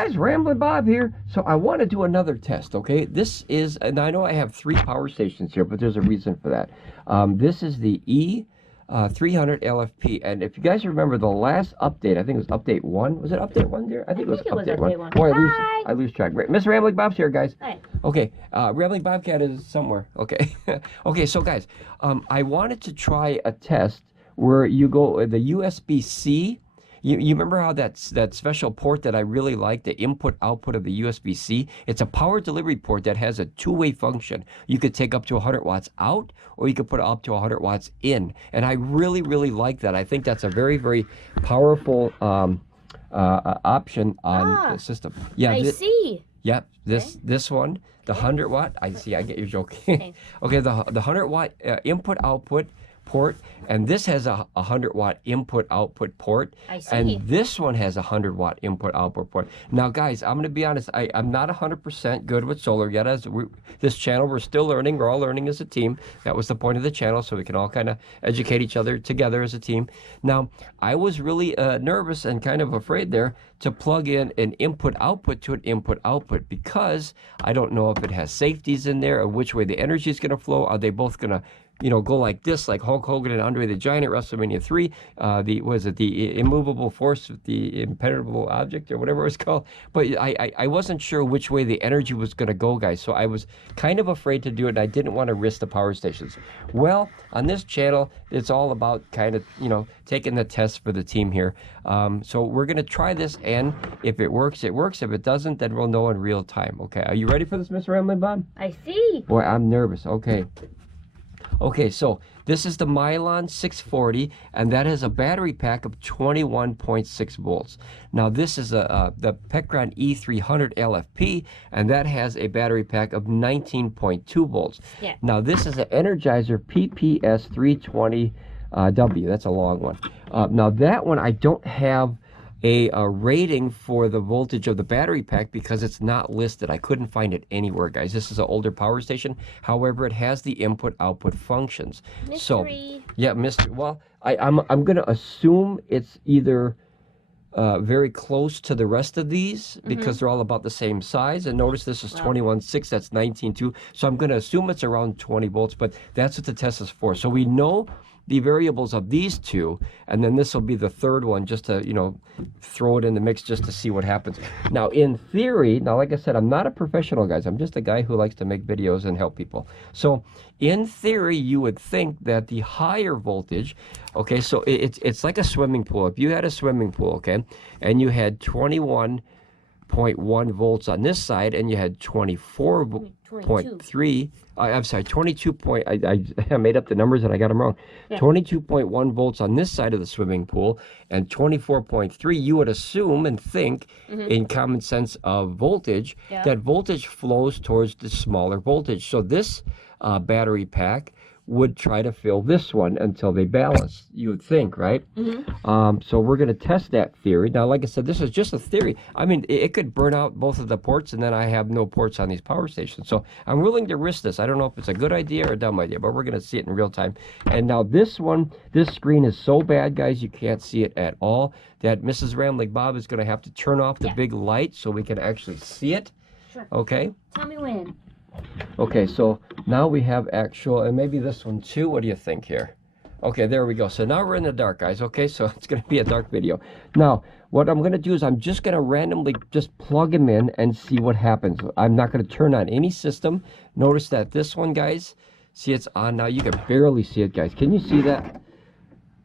guys, Ramblin Bob here. So I want to do another test, okay? This is, and I know I have 3 power stations here, but there's a reason for that. This is the E300 LFP, and if you guys remember the last update, I think it was update 1. Was it update 1 there? I think it was update 1. Boy, I lose track. Right. Miss Rambling Bob's here, guys. Hi. Okay, Rambling Bobcat is somewhere. Okay. Okay, so guys, I wanted to try a test where you go the USB-C. You remember how that special port that I really like, the input-output of the USB-C? It's a power delivery port that has a two-way function. You could take up to 100 watts out, or you could put up to 100 watts in. And I really, really like that. I think that's a very, very powerful option on the system. Yeah, I see. Yep, this one, the 100 watt. I see. I get your joke. Okay, the 100 watt input-output port, and this has a 100 watt input output port. I see. And this one has a 100 watt input output port. Now guys, I'm gonna be honest, I'm not 100% good with solar yet. As this channel, we're still learning. We're all learning as a team. That was the point of the channel, so we can all kind of educate each other together as a team. Now I was really nervous and kind of afraid there to plug in an input output to an input output, because I don't know if it has safeties in there or which way the energy is going to flow. Are they both going to, you know, go like this, like Hulk Hogan and Andre the Giant at WrestleMania 3? The immovable force, the impenetrable object, or whatever it was called? But I wasn't sure which way the energy was going to go, guys. So I was kind of afraid to do it, and I didn't want to risk the power stations. Well, on this channel, it's all about kind of, you know, taking the test for the team here. So we're going to try this, and if it works, it works. If it doesn't, then we'll know in real time. Okay, are you ready for this, Mr. Ramblin Bob? I see. Boy, I'm nervous. Okay. Okay, so this is the Mylon 640, and that has a battery pack of 21.6 volts. Now this is the Pecron E300 LFP, and that has a battery pack of 19.2 volts. Yeah. Now this is an Energizer PPS 320W. That's a long one. Now that one, I don't have a rating for the voltage of the battery pack because it's not listed. I couldn't find it anywhere, guys. This is an older power station. However, it has the input-output functions. Mystery. So, yeah, mystery. Well, I'm going to assume it's either very close to the rest of these because they're all about the same size. And notice this is 21.6. That's 19.2. So I'm going to assume it's around 20 volts, but that's what the test is for. So we know the variables of these two, and then this will be the third one, just to, you know, throw it in the mix just to see what happens. Now in theory, now like I said, I'm not a professional, guys. I'm just a guy who likes to make videos and help people. So in theory, you would think that the higher voltage, okay, so it's like a swimming pool. If you had a swimming pool, okay, and you had 21.1 volts on this side, and you had 24.3, I'm sorry, 22 point, I made up the numbers and I got them wrong. 22.1 volts on this side of the swimming pool, and 24.3, you would assume and think in common sense of voltage, that voltage flows towards the smaller voltage. So this battery pack would try to fill this one until they balance, you would think, right? So we're going to test that theory. Now, like I said, this is just a theory. I mean, it could burn out both of the ports, and then I have no ports on these power stations. So I'm willing to risk this. I don't know if it's a good idea or a dumb idea, but we're going to see it in real time. And now this one, this screen is so bad, guys, you can't see it at all, that Mrs. Rambling Bob is going to have to turn off the big light so we can actually see it. Sure. Okay? Tell me when. Okay, so now we have actual, and maybe this one too. What do you think here? Okay, there we go. So now we're in the dark, guys. Okay, so it's going to be a dark video. Now, what I'm going to do is I'm just going to randomly just plug them in and see what happens. I'm not going to turn on any system. Notice that this one, guys, see, it's on now. You can barely see it, guys. Can you see that?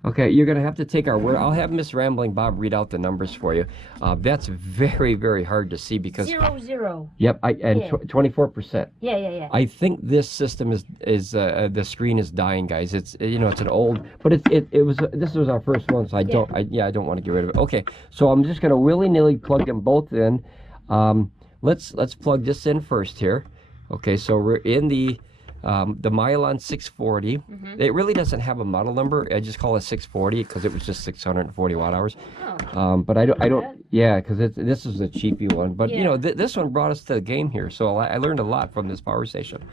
Okay, you're going to have to take our word. I'll have Miss Rambling Bob read out the numbers for you. That's very, very hard to see because... 0. Yep, and 24%. Yeah. I think this system is the screen is dying, guys. It's, you know, it's an old, but this was our first one, so I don't want to get rid of it. Okay, so I'm just going to willy-nilly plug them both in. Let's plug this in first here. Okay, so we're in the the Mylan 640. It really doesn't have a model number. I just call it 640 because it was just 640 watt hours. But I don't, yeah, because this is a cheapy one. But you know, this one brought us to the game here, so I learned a lot from this power station.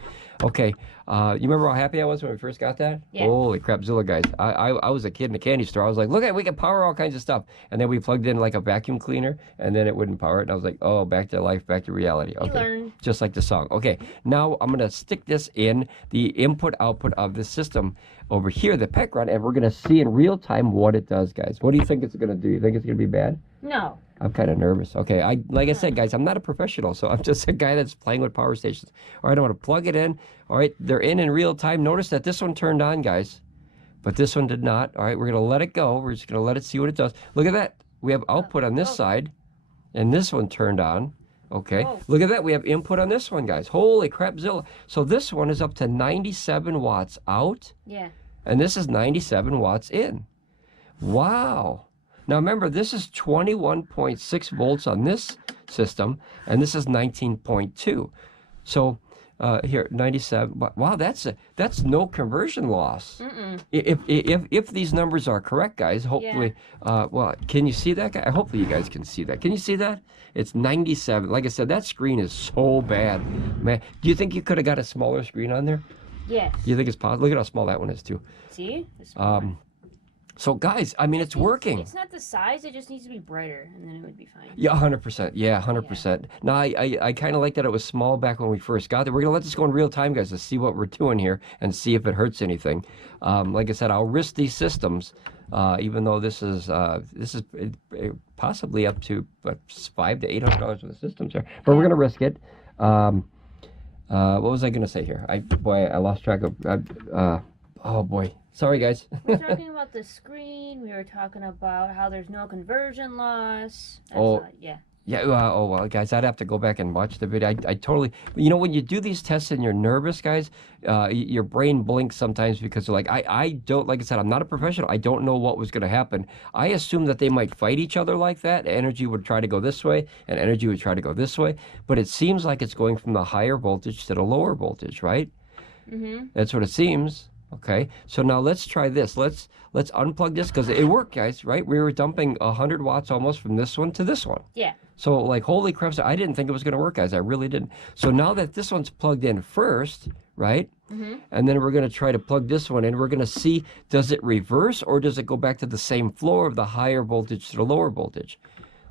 Okay, you remember how happy I was when we first got that? Yeah. Holy crapzilla, guys! I was a kid in a candy store. I was like, look at, we can power all kinds of stuff. And then we plugged in like a vacuum cleaner, and then it wouldn't power it. And I was like, oh, back to life, back to reality. Okay, just like the song. Okay, now I'm gonna stick this in the input-output of the system over here, the Pecron, and we're gonna see in real time what it does, guys. What do you think it's gonna do? You think it's gonna be bad? No. I'm kind of nervous. Okay, like I said, guys, I'm not a professional, so I'm just a guy that's playing with power stations. All right, I want to plug it in. All right, they're in real time. Notice that this one turned on, guys, but this one did not. All right, we're going to let it go. We're just going to let it see what it does. Look at that. We have output on this side, and this one turned on. Okay, look at that. We have input on this one, guys. Holy crapzilla. So this one is up to 97 watts out. Yeah. And this is 97 watts in. Wow. Now remember, this is 21.6 volts on this system, and this is 19.2. So here, 97. Wow, that's no conversion loss. If these numbers are correct, guys, hopefully. Well, can you see that, guy? Hopefully you guys can see that. Can you see that? It's 97. Like I said, that screen is so bad, man. Do you think you could have got a smaller screen on there? Yes. Do you think it's possible? Look at how small that one is too. See? So guys, I mean, it's working. It's not the size, it just needs to be brighter, and then it would be fine. Yeah, 100%. Yeah, 100%. Now, I kind of like that it was small back when we first got it. We're going to let this go in real time, guys, to see what we're doing here and see if it hurts anything. Like I said, I'll risk these systems, even though this is possibly up to $500 to $800 for the systems here. But we're going to risk it. What was I going to say here? I lost track of... oh, boy. Sorry, guys. We're talking about the screen. We were talking about how there's no conversion loss. Yeah. Yeah, oh, well, guys, I'd have to go back and watch the video. I totally... You know, when you do these tests and you're nervous, guys, your brain blinks sometimes because you're like, I don't... Like I said, I'm not a professional. I don't know what was going to happen. I assumed that they might fight each other like that. Energy would try to go this way, and energy would try to go this way. But it seems like it's going from the higher voltage to the lower voltage, right? That's what it seems. Okay, so now let's try this. Let's unplug this because it worked, guys, right? We were dumping 100 watts almost from this one to this one. Yeah. So like, holy crap, I didn't think it was going to work, guys. I really didn't. So now that this one's plugged in first, right? And then we're going to try to plug this one in. We're going to see, does it reverse or does it go back to the same floor of the higher voltage to the lower voltage?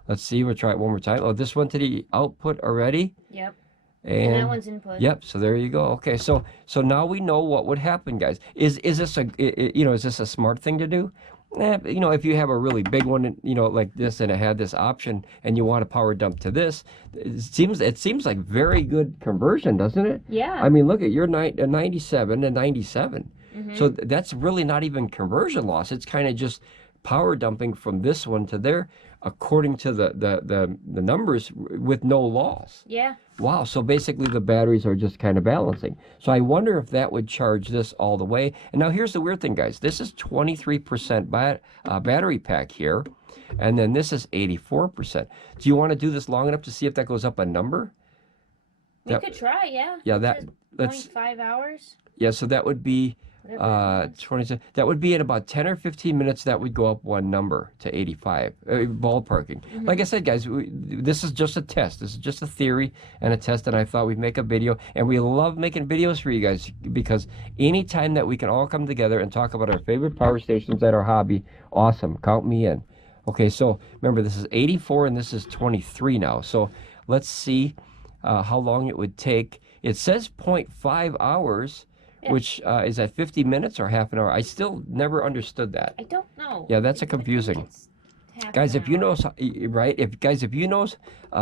Let's see. We'll try it one more time. Oh, this one to the output already. Yep. And that one's input. Yep. So there you go. Okay. So now we know what would happen, guys. Is this is this a smart thing to do? You know, if you have a really big one, you know, like this, and it had this option, and you want to power dump to this, it seems like very good conversion, doesn't it? Yeah. I mean, look at your 97 and 97. So that's really not even conversion loss. It's kind of just power dumping from this one to there, according to the numbers, with no loss. Yeah. Wow, so basically the batteries are just kind of balancing. So I wonder if that would charge this all the way. And now here's the weird thing, guys. This is 23% battery pack here, and then this is 84%. Do you want to do this long enough to see if that goes up a number? We could try, yeah. Yeah, that's 0.5 hours. Yeah, so that would be 20. That would be in about 10 or 15 minutes. That would go up one number to 85. Ballparking. Like I said, guys, this is just a test. This is just a theory and a test, and I thought we'd make a video. And we love making videos for you guys because anytime that we can all come together and talk about our favorite power stations at our hobby, awesome. Count me in. Okay, so remember, this is 84 and this is 23 now. So let's see how long it would take. It says 0.5 hours. Yeah. Which is at 50 minutes or half an hour. I still never understood that. I don't know. Yeah, that's a confusing. Guys, if you know, right? If you know,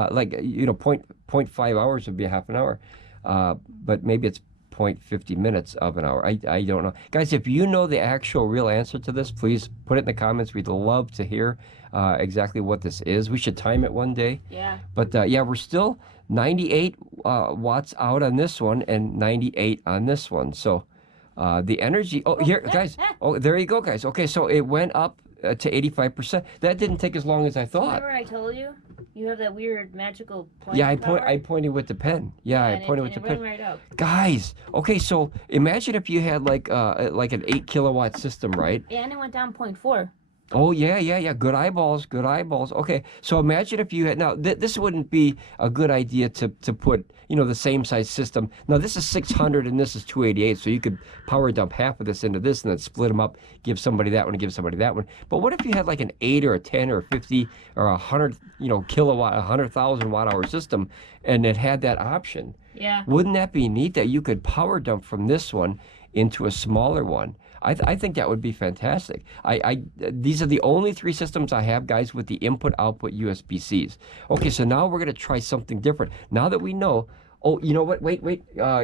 like, you know, 0.5 hours would be a half an hour, but maybe it's 0.50 minutes of an hour. I don't know. Guys, if you know the actual real answer to this, please put it in the comments. We'd love to hear exactly what this is. We should time it one day. Yeah. But yeah, we're still 98 watts out on this one and 98 on this one. So the energy, here, guys, there you go, guys. Okay, so it went up to 85%. That didn't take as long as I thought. Remember I told you? You have that weird magical point. Yeah, power? I pointed with the pen. Yeah, I pointed with the pen. Right up. Guys, okay, so imagine if you had like an 8 kilowatt system, right? Yeah, and it went down 0.4. Oh yeah. Good eyeballs, good eyeballs. Okay, so imagine if you had now. This wouldn't be a good idea to put the same size system. Now this is 600 and this is 288, so you could power dump half of this into this and then split them up, give somebody that one and give somebody that one. But what if you had like an 8 or a 10 or a 50 or a 100 kilowatt, 100,000 watt hour system, and it had that option? Yeah. Wouldn't that be neat that you could power dump from this one into a smaller one? I think that would be fantastic. These are the only 3 systems I have, guys, with the input-output USB-Cs. Okay, so now we're going to try something different. Now that we know, oh, you know what? Wait.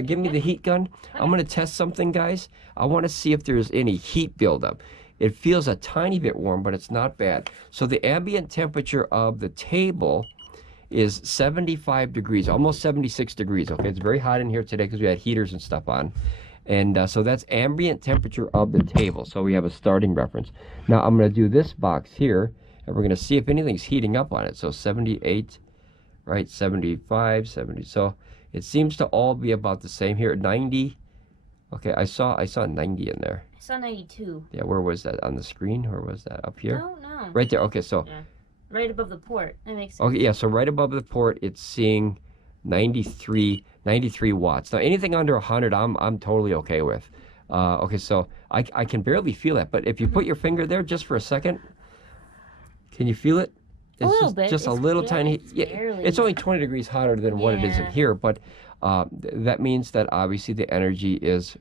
Give me the heat gun. I'm going to test something, guys. I want to see if there's any heat buildup. It feels a tiny bit warm, but it's not bad. So the ambient temperature of the table is 75 degrees, almost 76 degrees. Okay, it's very hot in here today because we had heaters and stuff on. And so that's ambient temperature of the table. So we have a starting reference. Now I'm going to do this box here, and we're going to see if anything's heating up on it. So 78, right, 75, 70. So it seems to all be about the same here. 90. Okay, I saw 90 in there. I saw 92. Yeah, where was that? On the screen? Or was that up here? No. Right there. Okay, so. Yeah. Right above the port. That makes sense. Okay, yeah, so right above the port, it's seeing 93 watts. Now anything under 100 I'm totally okay with. Okay, so I can barely feel that, but if you put your finger there just for a second, can you feel it? It's a little bit. Just a little tiny. Barely. It's only 20 degrees hotter than what it is in here, but that means that obviously the energy is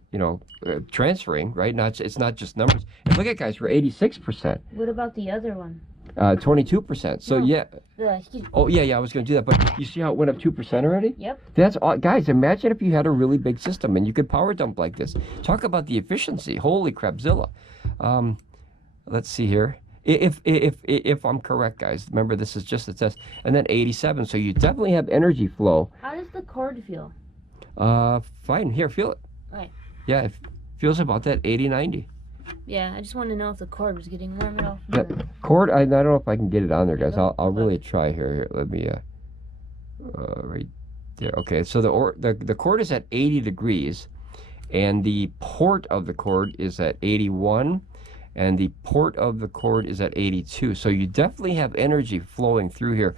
transferring, right? It's not just numbers. And look at, guys, we're 86%. What about the other one? 22%. So no, yeah. Oh yeah. I was going to do that, but you see how it went up 2% already? Yep. That's all, guys. Imagine if you had a really big system and you could power dump like this. Talk about the efficiency. Holy crapzilla. Let's see here. If I'm correct, guys. Remember, this is just a test. And then 87. So you definitely have energy flow. How does the cord feel? Fine. Here, feel it. Okay. Yeah, it feels about that 80, 90. Yeah, I just want to know if the cord was getting warm at all. That cord, I don't know if I can get it on there, guys. I'll really try here. Let me, right there. Okay, so the cord is at 80 degrees, and the port of the cord is at 81, and the port of the cord is at 82. So you definitely have energy flowing through here.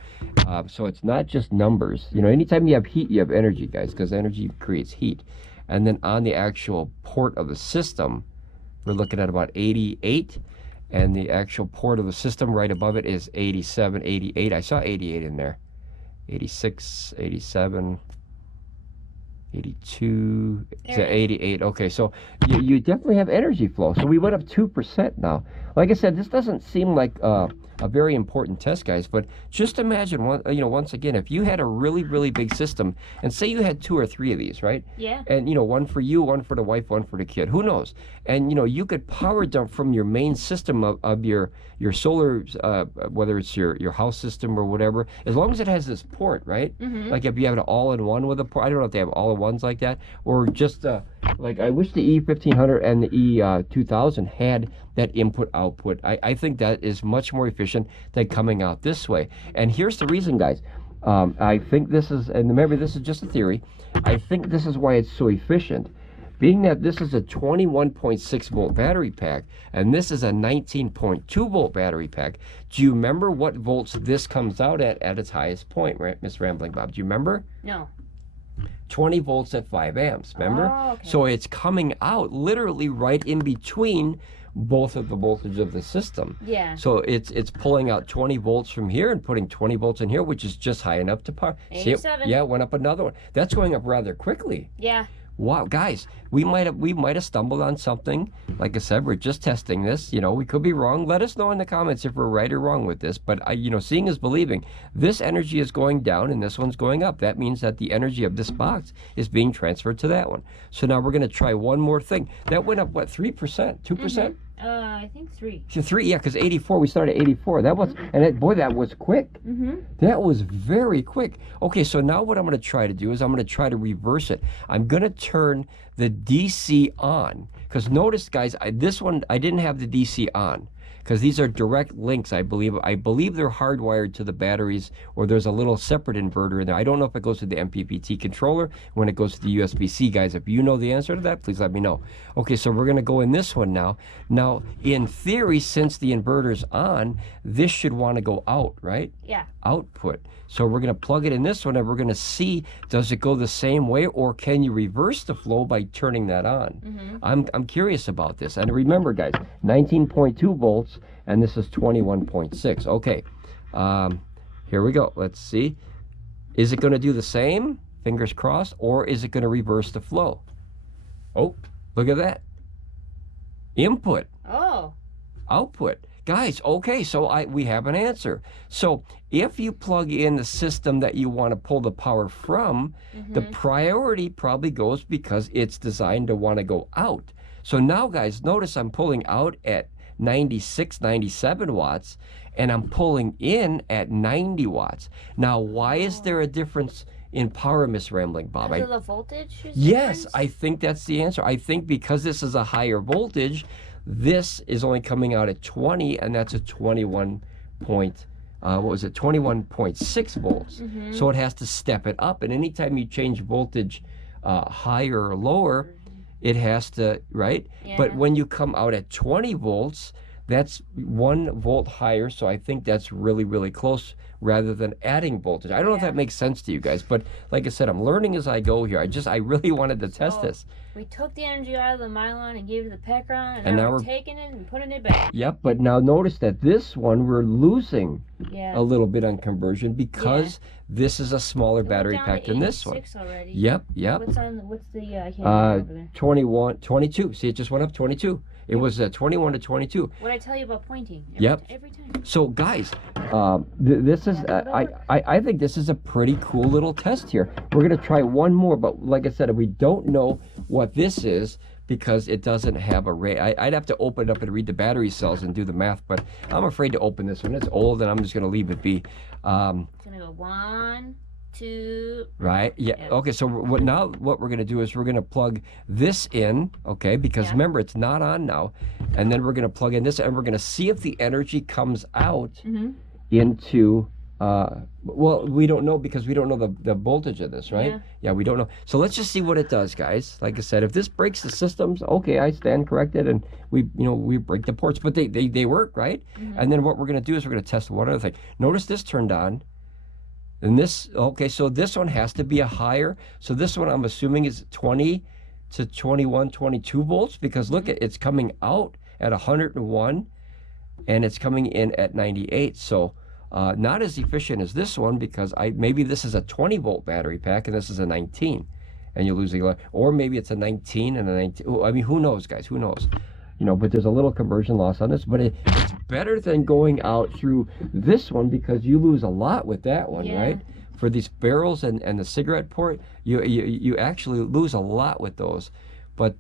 So it's not just numbers. Anytime you have heat, you have energy, guys, because energy creates heat. And then on the actual port of the system, we're looking at about 88, and the actual port of the system right above it is 87, 88. I saw 88 in there. 86, 87, 82, 88. Okay, so you definitely have energy flow. So we went up 2% now. Like I said, this doesn't seem like a very important test, guys, but just imagine, once again, if you had a really, really big system, and say you had 2 or 3 of these, right? Yeah. And, one for you, one for the wife, one for the kid. Who knows? And, you could power dump from your main system of your solar, whether it's your house system or whatever, as long as it has this port, right? Mm-hmm. Like if you have an all-in-one with a port. I don't know if they have all-in-ones like that, or just, like I wish the E1500 and the E2000 had that input-output. I think that is much more efficient than coming out this way. And here's the reason, guys. I think this is, and remember, this is just a theory, I think this is why it's so efficient. Being that this is a 21.6 volt battery pack, and this is a 19.2 volt battery pack, do you remember what volts this comes out at its highest point, right, Miss Rambling Bob? Do you remember? No. 20 volts at 5 amps, remember? Oh, okay. So it's coming out literally right in between both of the voltage of the system. Yeah. So it's pulling out 20 volts from here and putting 20 volts in here, which is just high enough to power. 87. Yeah, it went up another one. That's going up rather quickly. Yeah. Wow, guys, we might have stumbled on something. Like I said, we're just testing this. We could be wrong. Let us know in the comments if we're right or wrong with this. But seeing is believing. This energy is going down and this one's going up. That means that the energy of this box is being transferred to that one. So now we're going to try one more thing. That went up, what, 3%, 2%? Mm-hmm. I think 3. So 3, yeah, because 84, we started at 84. That was, and boy, that was quick. Mm-hmm. That was very quick. Okay, so now what I'm going to try to do is I'm going to try to reverse it. I'm going to turn the DC on. Because notice, guys, this one, I didn't have the DC on. because these are direct links, I believe. I believe they're hardwired to the batteries, or there's a little separate inverter in there. I don't know if it goes to the MPPT controller when it goes to the USB-C. Guys, if you know the answer to that, please let me know. Okay, so we're going to go in this one now. Now, in theory, since the inverter's on, this should want to go out, right? Yeah. Output. So we're going to plug it in this one, and we're going to see, does it go the same way, or can you reverse the flow by turning that on? I'm curious about this. And remember, guys, 19.2 volts, and this is 21.6. Okay, here we go. Let's see. Is it going to do the same, fingers crossed, or is it going to reverse the flow? Oh, look at that. Input. Oh. Output. Guys, okay, so we have an answer. So if you plug in the system that you want to pull the power from, the priority probably goes because it's designed to want to go out. So now, guys, notice I'm pulling out at 96, 97 watts, and I'm pulling in at 90 watts. Now, why is there a difference in power, Miss Rambling Bob? Because of the voltage? Yes, I think that's the answer. I think because this is a higher voltage, this is only coming out at 20, and that's a 21.6 volts. So it has to step it up, and anytime you change voltage higher or lower, it has to, right? Yeah. But when you come out at 20 volts, that's 1 volt higher, so I think that's really, really close rather than adding voltage. I don't know if that makes sense to you guys, but like I said, I'm learning as I go here. I really wanted to test this. We took the energy out of the Mylon and gave it to the Pecron, and now we're taking it and putting it back. Yep, but now notice that this one we're losing a little bit on conversion because this is a smaller battery pack than this one. Already. Yep. What's the I can't remember over there. 21, 22. See, it just went up 22. It was 21 to 22. What I tell you about pointing? Every time. So guys, this is I think this is a pretty cool little test here. We're gonna try one more, but like I said, we don't know what this is because it doesn't have a rate. I'd have to open it up and read the battery cells and do the math, but I'm afraid to open this one. It's old, and I'm just gonna leave it be. It's gonna go 1, 2. Right. Yeah. Okay. So now what we're going to do is we're going to plug this in. Okay. Because remember, it's not on now, and then we're going to plug in this, and we're going to see if the energy comes out into. Well, we don't know because we don't know the voltage of this, right? Yeah, we don't know. So let's just see what it does, guys. Like I said, if this breaks the systems, okay, I stand corrected, and we break the ports, but they work, right? And then what we're going to do is we're going to test one other thing. Notice this turned on. And this, okay, so this one has to be a higher. So this one I'm assuming is 20 to 21, 22 volts because look, it's coming out at 101 and it's coming in at 98. So not as efficient as this one because maybe this is a 20 volt battery pack and this is a 19 and you're losing a lot. Or maybe it's a 19 and a 19. I mean, who knows, guys? Who knows? But there's a little conversion loss on this, but it's better than going out through this one because you lose a lot with that one, right? For these barrels and the cigarette port, you actually lose a lot with those. But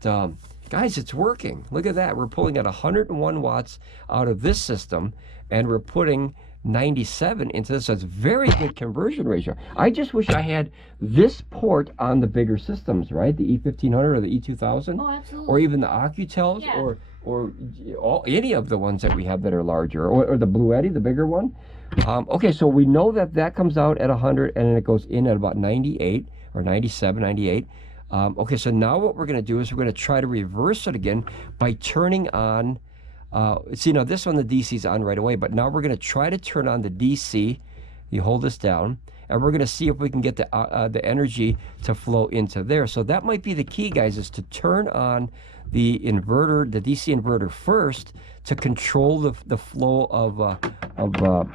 guys, it's working. Look at that. We're pulling at 101 watts out of this system, and we're putting 97 into this. So it's very good conversion ratio. I just wish I had this port on the bigger systems, right? The E1500 or the E2000. Oh, absolutely. Or even the ACOUCOUs or any of the ones that we have that are larger, or the Blue Eddy, the bigger one. Okay, so we know that comes out at 100 and then it goes in at about 98 or 97, 98. Okay, so now what we're going to do is we're going to try to reverse it again by turning on. See, now this one, the DC's on right away, but now we're going to try to turn on the DC. You hold this down, and we're going to see if we can get the energy to flow into there. So that might be the key, guys, is to turn on the inverter, the DC inverter first, to control the flow of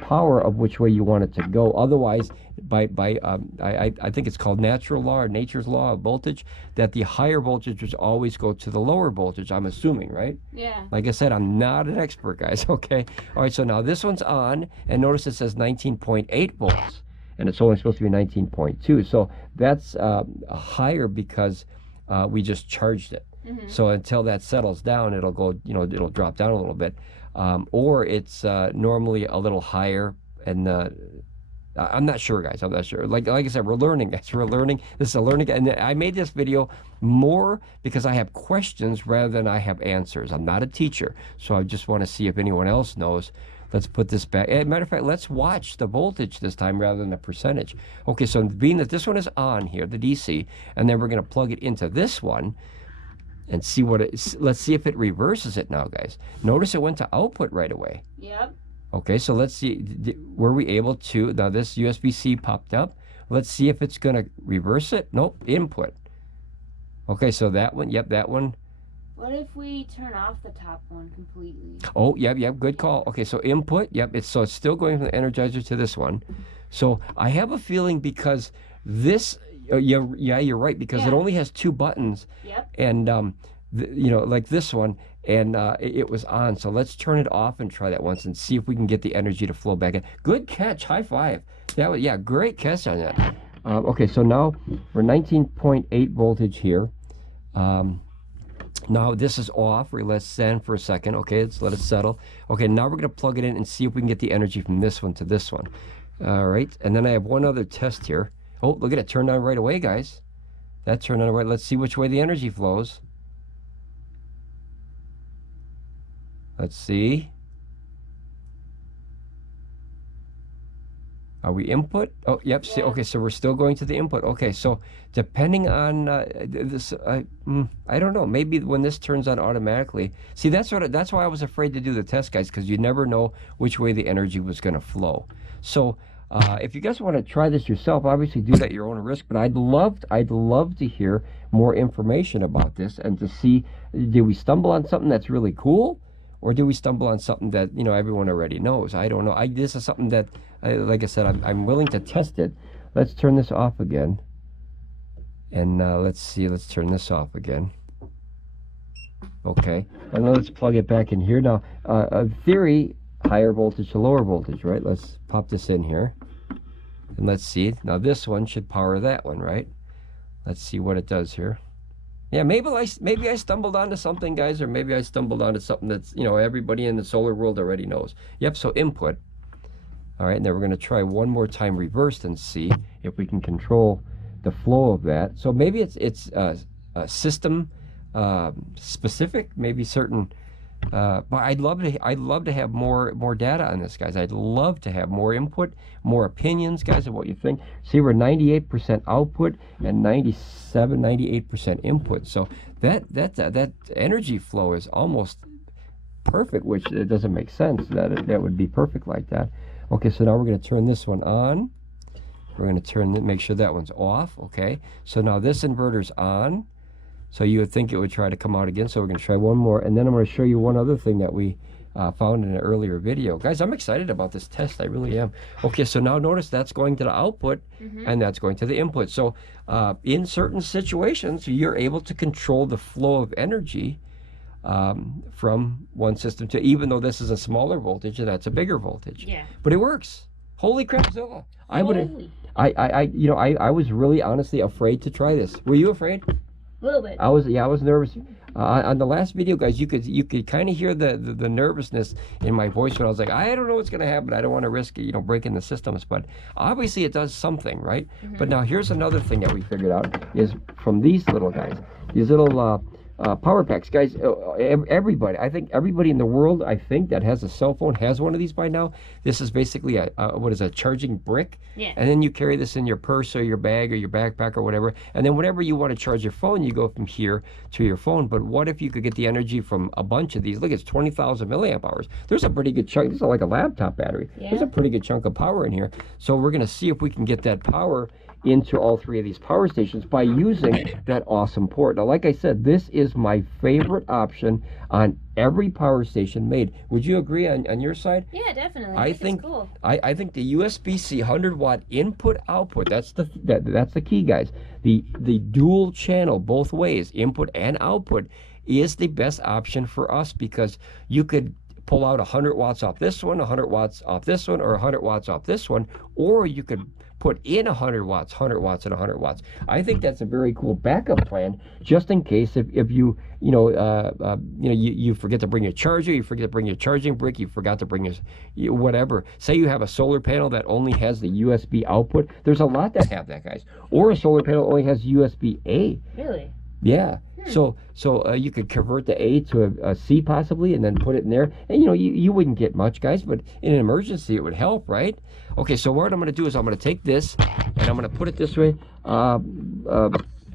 power of which way you want it to go. Otherwise, I think it's called natural law or nature's law of voltage, that the higher voltages always go to the lower voltage, I'm assuming, right? Yeah. Like I said, I'm not an expert, guys, okay? All right, so now this one's on, and notice it says 19.8 volts, and it's only supposed to be 19.2. So that's higher because we just charged it. So until that settles down, it'll go, it'll drop down a little bit. Or it's normally a little higher, and I'm not sure, guys. I'm not sure. Like I said, we're learning, guys. We're learning. This is a learning. And I made this video more because I have questions rather than I have answers. I'm not a teacher, so I just want to see if anyone else knows. Let's put this back. As a matter of fact, let's watch the voltage this time rather than the percentage. Okay, so being that this one is on here, the DC, and then we're going to plug it into this one and see what it is. Let's see if it reverses it now, guys. Notice it went to output right away. Yep. Okay, so let's see, were we able to, now this USB-C popped up. Let's see if it's going to reverse it. Nope, input. Okay, so that one, yep, that one. What if we turn off the top one completely? Oh, yep, good call. Okay, so input, yep, so it's still going from the Energizer to this one. So I have a feeling because this, yeah, you're right, because it only has 2 buttons. Yep. And, you know, like this one, and it was on. So let's turn it off and try that once and see if we can get the energy to flow back in. Good catch, high five. That was, yeah, great catch on that. Okay, so now we're 19.8 voltage here. Now this is off. We're let's stand for a second. Okay, let's let it settle. Okay, now we're gonna plug it in and see if we can get the energy from this one to this one. All right, and then I have one other test here. Oh, look at it, turned on right away, guys. That turned on right. Let's see which way the energy flows. Let's see. Are we input? Oh, yep. See, okay, so we're still going to the input. Okay, so depending on this, I don't know. Maybe when this turns on automatically. See, that's why I was afraid to do the test, guys, because you never know which way the energy was going to flow. So if you guys want to try this yourself, obviously do that at your own risk. But I'd love to hear more information about this and to see, did we stumble on something that's really cool? Or do we stumble on something that, you know, everyone already knows? I don't know. This is something that, like I said, I'm willing to test it. Let's turn this off again. And let's see. Let's turn this off again. Okay. And let's plug it back in here. Now, theory, higher voltage to lower voltage, right? Let's pop this in here. And let's see. Now, this one should power that one, right? Let's see what it does here. Yeah, maybe I stumbled onto something, guys, or maybe I stumbled onto something that's, you know, everybody in the solar world already knows. Yep, so input. All right, and then we're going to try one more time reversed and see if we can control the flow of that. So maybe it's system specific, maybe certain. But I'd love to have more data on this, guys. I'd love to have more input, more opinions, guys, of what you think. See, we're 98% output and 98% input. So that energy flow is almost perfect, which it doesn't make sense that would be perfect like that. Okay, so now we're going to turn this one on. We're going to make sure that one's off. Okay, so now this inverter's on. So you would think it would try to come out again. So we're going to try one more. And then I'm going to show you one other thing that we found in an earlier video. Guys, I'm excited about this test. I really am. Okay, so now notice that's going to the output and that's going to the input. So in certain situations, you're able to control the flow of energy from one system to, even though this is a smaller voltage and that's a bigger voltage. Yeah. But it works. Holy crapzilla. I was really honestly afraid to try this. Were you afraid? A little bit. I was nervous. On the last video, guys, you could kind of hear the nervousness in my voice when I was like, I don't know what's going to happen. I don't want to risk, you know, breaking the systems. But obviously it does something, right? But now here's another thing that we figured out is from these little guys, these little power packs, guys. Everybody, I think everybody in the world, I think, that has a cell phone has one of these by now. This is basically a charging brick. Yeah. And then you carry this in your purse or your bag or your backpack or whatever. And then whenever you want to charge your phone, you go from here to your phone. But what if you could get the energy from a bunch of these? Look, it's 20,000 milliamp hours. There's a pretty good chunk. This is like a laptop battery. Yeah. There's a pretty good chunk of power in here. So we're going to see if we can get that power into all 3 of these power stations by using that awesome port. Now, like I said, this is my favorite option on every power station made. Would you agree on your side? Yeah, definitely. I think it's cool. I think the USB-C 100-watt input output, that's the key, guys. The dual channel both ways, input and output, is the best option for us because you could pull out 100 watts off this one, 100 watts off this one, or 100 watts off this one, or you could put in 100 watts, 100 watts, and 100 watts. I think that's a very cool backup plan, just in case if you you forget to bring your charger, you forget to bring your charging brick, you forgot to bring your whatever. Say you have a solar panel that only has the USB output. There's a lot that have that, guys. Or a solar panel only has USB-A. Really? Yeah. So you could convert the A to a C possibly, and then put it in there. And you wouldn't get much, guys, but in an emergency it would help, right? Okay, so what I'm going to do is I'm going to take this and I'm going to put it this way.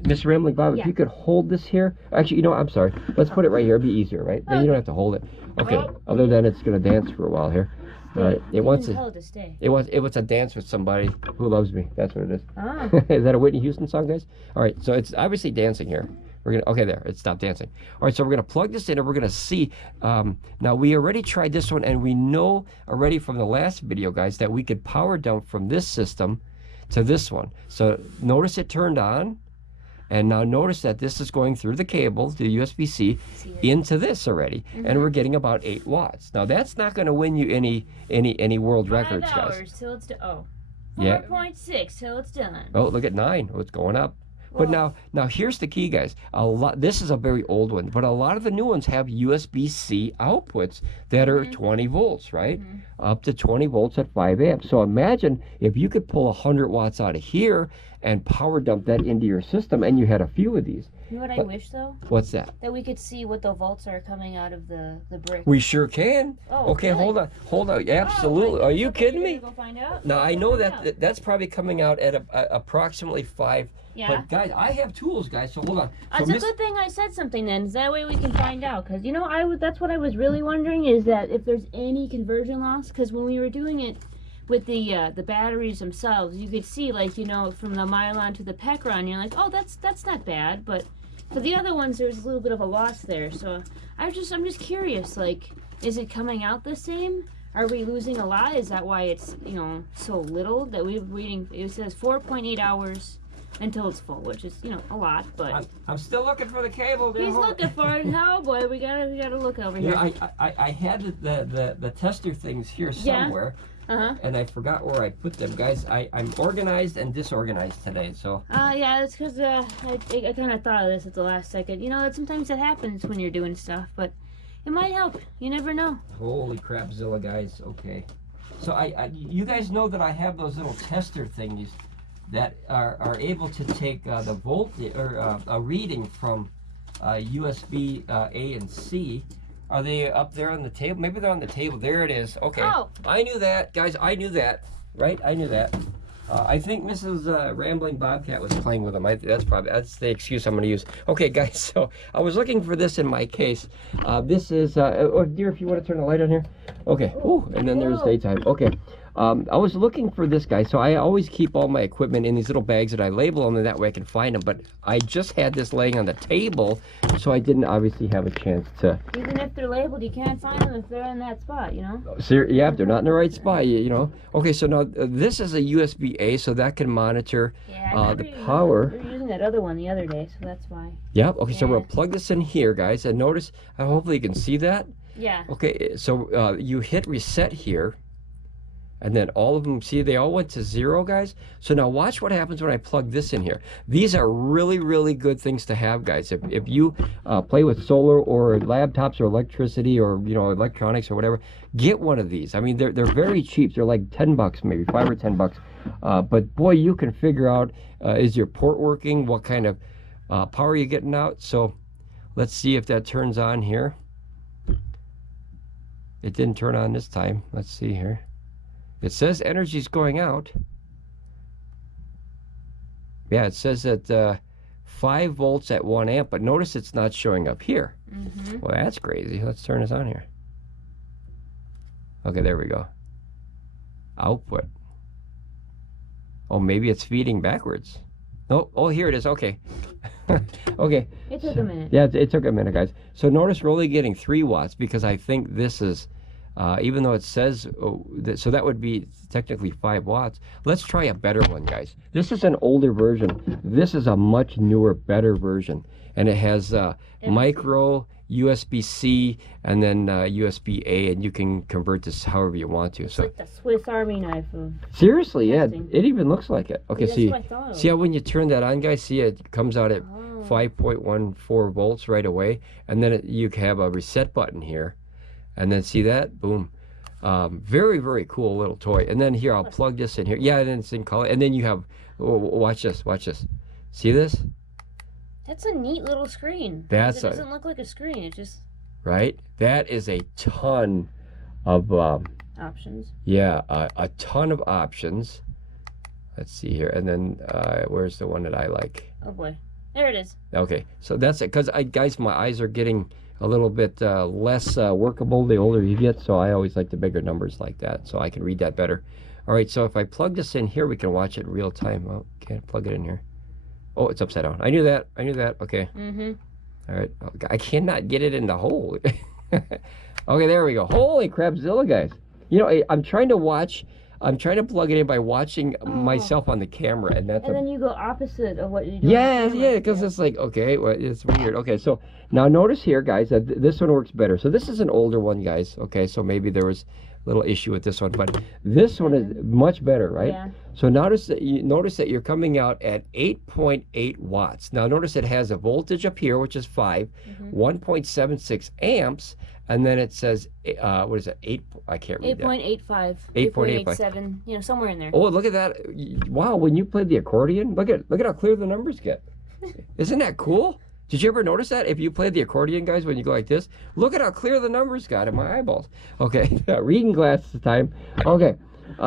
Miss Ramblin Bob, if you could hold this here. Actually, I'm sorry. Let's put it right here. It'd be easier, right? Then you don't have to hold it. Okay. Other than it's going to dance for a while here. All right. It wants to dance with somebody who loves me. That's what it is. Oh. Is that a Whitney Houston song, guys? All right. So it's obviously dancing here. Okay, there, it stopped dancing. All right, so we're gonna plug this in and we're gonna see. Now we already tried this one, and we know already from the last video, guys, that we could power dump from this system to this one. So notice it turned on, and now notice that this is going through the cable, the USB-C, into this already, and we're getting about 8 watts. Now that's not gonna win you any world records, guys. 5 hours till it's done. 4.6 till it's done. Oh, look at 9. Oh, it's going up. But now here's the key, guys. This is a very old one, but a lot of the new ones have USB-C outputs that are 20 volts, right? Up to 20 volts at 5 amps. So imagine if you could pull 100 watts out of here and power dump that into your system, and you had a few of these. You know what I wish, though? What's that? That we could see what the volts are coming out of the brick. We sure can. Oh, okay, really? hold on. Absolutely. Are you kidding me? Go find out? Now I know that's probably coming out at approximately 5. Yeah. But guys, I have tools, guys. So hold on. It's a good thing I said something then. That way we can find out. Because that's what I was really wondering, is that if there's any conversion loss. Because when we were doing it with the batteries themselves, you could see, like, from the Mylon to the Pecron, you're like, oh, that's not bad. But for the other ones, there's a little bit of a loss there. So I'm just curious, like, is it coming out the same? Are we losing a lot? Is that why it's so little? That we're reading, it says 4.8 hours until it's full, which is a lot. But I'm still looking for the cable. He's looking for it. Oh boy, we gotta look over here. I had the tester things here somewhere. And I forgot where I put them, guys. I'm organized and disorganized today, so. Yeah, it's because I kind of thought of this at the last second. Sometimes that happens when you're doing stuff, but it might help. You never know. Holy crapzilla, guys. Okay. So you guys know that I have those little tester thingies that are able to take the voltage or a reading from USB A and C. Are they up there on the table? Maybe they're on the table. There it is. Okay. Oh. I knew that, guys. I knew that. Right? I knew that. I think Mrs. Rambling Bobcat was playing with them. That's the excuse I'm going to use. Okay, guys. So I was looking for this in my case. This is. Oh, dear, if you want to turn the light on here. Okay. Ooh, and then there's daytime. Okay. I was looking for this guy, so I always keep all my equipment in these little bags that I label them, and that way I can find them. But I just had this laying on the table, so I didn't obviously have a chance to. Even if they're labeled, you can't find them if they're in that spot, Yeah, if they're not in the right spot, Okay, so now this is a USB-A, so that can monitor the power. We were using that other one the other day, so that's why. Yep. Okay, so we're gonna plug this in here, guys, and notice. Hopefully you can see that. Yeah. Okay, so you hit reset here. And then all of them, see, they all went to 0, guys. So now watch what happens when I plug this in here. These are really, really good things to have, guys. If you play with solar or laptops or electricity or, electronics or whatever, get one of these. I mean, they're very cheap. They're like 10 bucks, maybe 5 or 10 bucks. But boy, you can figure out, is your port working? What kind of power you're getting out? So let's see if that turns on here. It didn't turn on this time. Let's see here. It says energy's going out. Yeah, it says that 5 volts at 1 amp, but notice it's not showing up here. Well, that's crazy. Let's turn this on here. Okay, there we go. Output. Oh, maybe it's feeding backwards. Oh, here it is. Okay. Okay. It took a minute. Yeah, it took a minute, guys. So notice we're only getting 3 watts because I think this is... even though it says, so that would be technically 5 watts. Let's try a better one, guys. This is an older version. This is a much newer, better version. And it has micro USB-C, and then USB-A, and you can convert this however you want to. It's So like the Swiss Army knife of seriously, yeah, testing. it even looks like it. Okay, Yeah, see, that's what I thought. see how when you turn that on, guys, see it comes out at 5.14 volts right away, and then you have a reset button here, and then see that, boom. Very, very cool little toy. And then here, I'll plug this in here. Yeah, and it's in color. And then you have, watch this, watch this. See this? That's a neat little screen. That's it doesn't look like a screen. It just right. That is a ton of options. Yeah, a ton of options. Let's see here. And then where's the one that I like? Oh boy, there it is. Okay, so that's it. Because guys, my eyes are getting a little bit less workable the older you get, so I always like the bigger numbers like that, so I can read that better. All right, so if I plug this in here, we can watch it in real time. Oh, can't plug it in here. Oh, it's upside down. I knew that. I knew that. Okay. All right. Oh, I cannot get it in the hole. Okay, there we go. Holy crapzilla, guys. You know, I'm trying to watch. I'm trying to plug it in by watching myself on the camera, and that's. And then you go opposite of what you do. Yeah, yeah, because it's like, okay, well, it's weird. Okay, so now notice here, guys, that this one works better. So this is an older one, guys. Okay, so maybe there was a little issue with this one, but this one is much better, right? Yeah. So notice that you're coming out at 8.8 watts. Now notice it has a voltage up here, which is 5, 1.76 amps, and then it says, what is that? 8? I can't read 8.85. 8.87. You know, somewhere in there. Oh, look at that! Wow, when you play the accordion, look at how clear the numbers get. Isn't that cool? Did you ever notice that? If you play the accordion, guys, when you go like this, look at how clear the numbers got in my eyeballs. Okay, reading glasses time. Okay,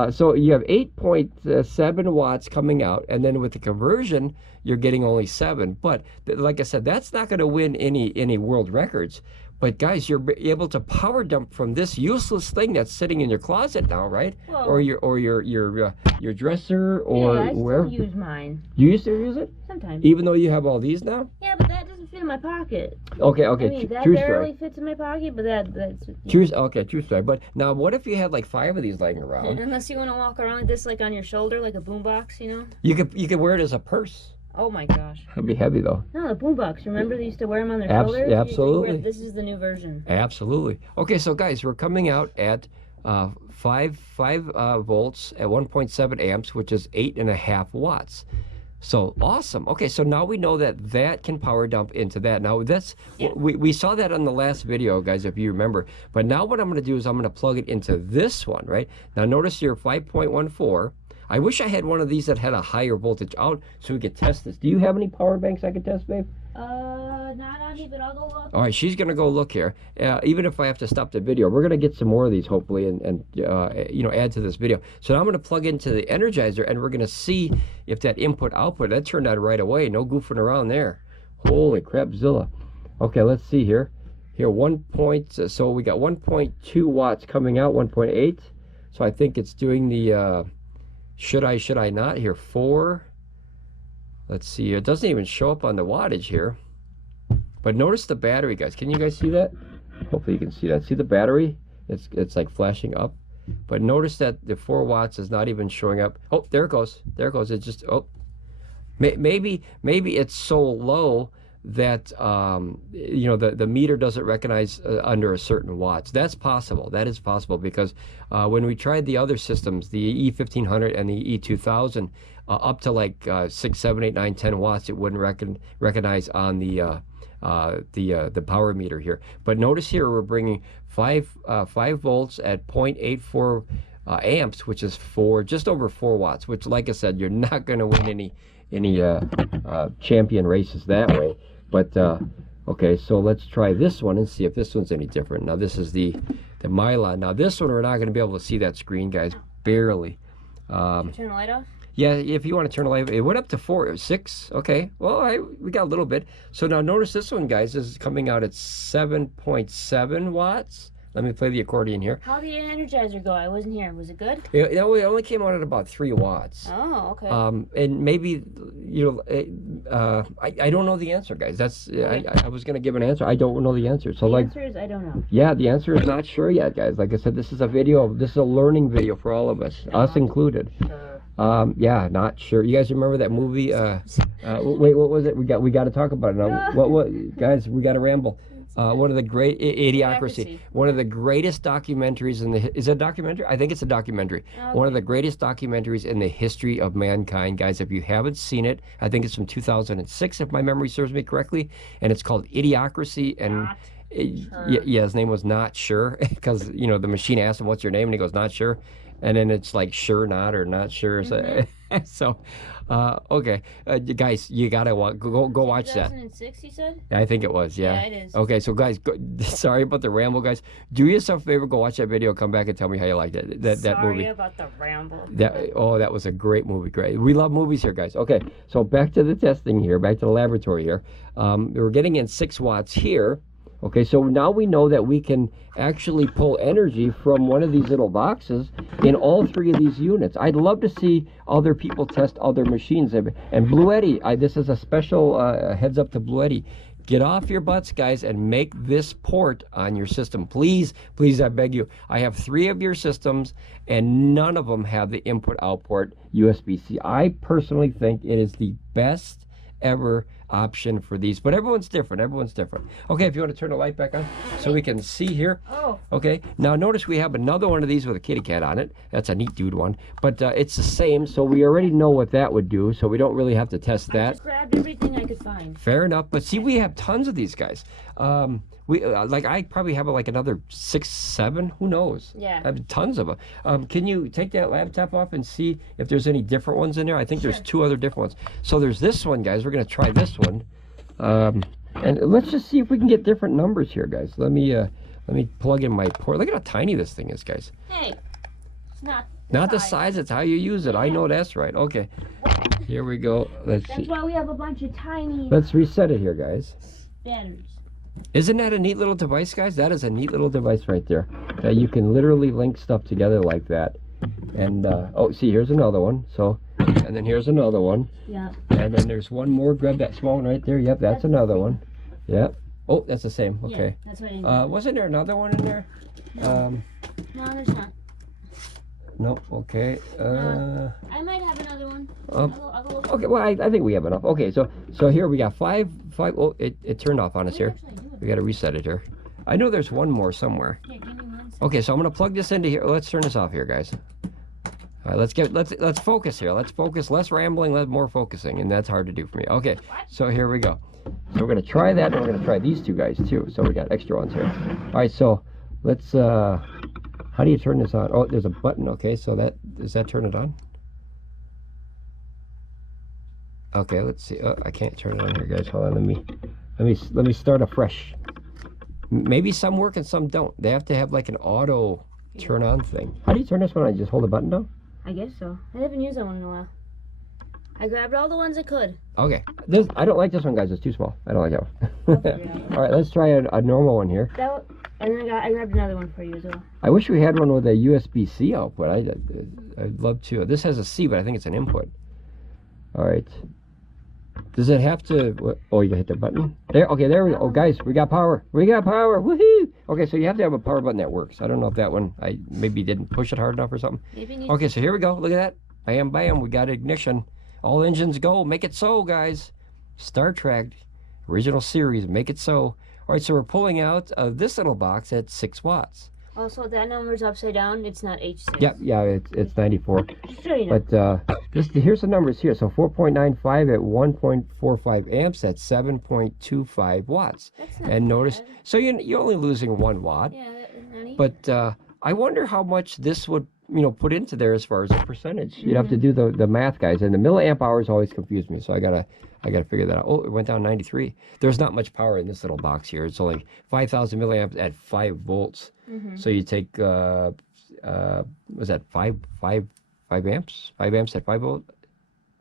so you have 8.7 watts coming out, and then with the conversion, you're getting only 7. But like I said, that's not going to win any world records. But guys, you're able to power dump from this useless thing that's sitting in your closet now, right? Whoa. Or your dresser, or I wherever. still use mine. You used to use it? Sometimes. Even though you have all these now? Yeah, but that doesn't fit in my pocket. Okay, okay. I mean, that true barely story. fits in my pocket, but that's... True, okay, true story. But now, what if you had like 5 of these lying around? Unless you want to walk around like this, like on your shoulder, like a boombox, you know? You could wear it as a purse. Oh my gosh. It'd be heavy though. No, the boombox. Remember they used to wear them on their shoulders? Absolutely. This is the new version. Absolutely. Okay, so guys, we're coming out at 5 volts at 1.7 amps, which is 8.5 watts. So awesome. Okay, so now we know that can power dump into that. Now that's we saw that on the last video, guys, if you remember. But now what I'm going to do is I'm going to plug it into this one, right? Now notice your 5.14. I wish I had one of these that had a higher voltage out so we could test this. Do you have any power banks I could test, babe? Not on me, but I'll go look. All right, she's gonna go look here. Even if I have to stop the video, we're gonna get some more of these hopefully, and you know, add to this video. So now I'm gonna plug into the Energizer, and we're gonna see if that input-output that turned on right away. No goofing around there. Holy crapzilla! Okay, let's see here. Here, so we got 1.2 watts coming out, 1.8. So I think it's doing the. Should I not? Here, 4. Let's see. It doesn't even show up on the wattage here. But notice the battery, guys. Can you guys see that? Hopefully you can see that. See the battery? It's like flashing up. But notice that the 4 watts is not even showing up. Oh, there it goes. There it goes. It just, oh. Maybe it's so low that you know, the meter doesn't recognize under a certain watts. That's possible. That is possible, because when we tried the other systems, the E1500 and the E2000, up to like 6, 7, 8, 9, 10 watts, it wouldn't recognize on the power meter here. But notice here we're bringing 5 volts at 0.84 amps, which is just over 4 watts. Which, like I said, you're not going to win any champion races that way. But okay, so let's try this one and see if this one's any different. Now this is the Mylon. Now this one we're not going to be able to see that screen, guys, barely. Turn the light off? Yeah, if you want to turn the light, it went up to 4, 6. Okay, well, we got a little bit. So now notice this one, guys, is coming out at 7.7 watts. Let me play the accordion here. How did the Energizer go? I wasn't here. Was it good? It only came out at about 3 watts. Oh, okay. And maybe, you know, I don't know the answer, guys. That's I was gonna give an answer. I don't know the answer. So the like, answer is I don't know. Yeah, the answer is not sure yet, guys. Like I said, this is a video. This is a learning video for all of us, us included. Sure. Yeah, not sure. You guys remember that movie? Wait, what was it? We got to talk about it now. What? Guys, we got to ramble. One of the great Idiocracy. Idiocracy. One of the greatest documentaries in the. Is it a documentary? I think it's a documentary. Okay. One of the greatest documentaries in the history of mankind, guys. If you haven't seen it, I think it's from 2006, if my memory serves me correctly, and it's called Idiocracy. And yeah, his name was Not Sure, because you know the machine asked him, "What's your name?" and he goes, "Not sure," and then it's like sure not or not sure. So, okay, guys, you gotta go watch that. 2006, you said? I think it was, yeah. Yeah, it is. Okay, so guys, sorry about the ramble, guys. Do yourself a favor, go watch that video, come back and tell me how you liked it. That movie. Sorry about the ramble. That was a great movie. Great. We love movies here, guys. Okay, so back to the testing here, back to the laboratory here. We're getting in 6 watts here. Okay, so now we know that we can actually pull energy from one of these little boxes in all 3 of these units. I'd love to see other people test other machines. And Blue Eddy, this is a special heads up to Blue Eddy. Get off your butts, guys, and make this port on your system. Please, please, I beg you. I have 3 of your systems, and none of them have the input-output USB-C. I personally think it is the best ever option for these, but everyone's different. Okay, if you want to turn the light back on so we can see here. Okay, now notice we have another one of these with a kitty cat on it. That's a neat dude one, but it's the same, so we already know what that would do, so we don't really have to test that. I just grabbed everything I could find. Fair enough, but see, we have tons of these guys. We like I probably have like another 6, 7. Who knows? Yeah. I have tons of them. Can you take that laptop off and see if there's any different ones in there? I think there's 2 other different ones. So there's this one, guys. We're gonna try this one, and let's just see if we can get different numbers here, guys. Let me plug in my port. Look at how tiny this thing is, guys. Hey, it's not. Not the size. It's how you use it. I know that's right. Okay, here we go. Let's see. That's why we have a bunch of tiny Let's reset it here, guys. batteries. Isn't that a neat little device, guys? That is a neat little device right there. That you can literally link stuff together like that. And, oh, see, here's another one. So, and then here's another one. Yeah. And then there's one more. Grab that small one right there. Yep, that's another one. Yep. Oh, that's the same. Okay. Yeah, that's what I mean. Wasn't there another one in there? No, there's not. No, okay. I might have another one. I'll go look. Okay, well, I think we have enough. Okay, so here we got 5. Oh, it turned off on us here. We got to reset it here. I know there's one more somewhere. Yeah, give me 1 second. Okay, so I'm gonna plug this into here. Let's turn this off here, guys. All right, let's focus here. Let's focus. Less rambling, more focusing, and that's hard to do for me. Okay, so here we go. So we're gonna try that, and we're gonna try these 2 guys too. So we got extra ones here. All right, so let's. How do you turn this on? Oh, there's a button. Okay, so does that turn it on? Okay, let's see. Oh, I can't turn it on here, guys. Hold on. Let me start afresh. Maybe some work and some don't. They have to have like an auto turn on thing. How do you turn this one on? You just hold the button down? I guess so. I haven't used that one in a while. I grabbed all the ones I could. Okay. I don't like this one, guys. It's too small. I don't like that one. All right, let's try a normal one here. And then I grabbed another one for you as well. I wish we had one with a USB-C output. I'd love to. This has a C, but I think it's an input. All right. Does it have to? Oh, you gotta hit the button. There. Okay, there we go. Oh, guys, we got power. We got power. Woohoo! Okay, so you have to have a power button that works. I don't know if that one. I maybe didn't push it hard enough or something. Okay, so here we go. Look at that. Bam, bam. We got ignition. All engines go. Make it so, guys. Star Trek, original series. Make it so. All right, so we're pulling out of this little box at 6 watts. Also, that number's upside down. It's not H6. Yeah, it's 94. Just so you know. But here's the numbers here. So 4.95 at 1.45 amps at 7.25 watts. That's not And notice, bad. so you're only losing 1 watt. Yeah, not even. But I wonder how much this would put into there as far as a percentage. You'd have to do the math, guys. And the milliamp hours always confuse me, so I gotta figure that out. Oh, it went down 93. There's not much power in this little box here. It's only 5,000 milliamps at 5 volts. So you take was that 5 amps? 5 amps at 5 volts?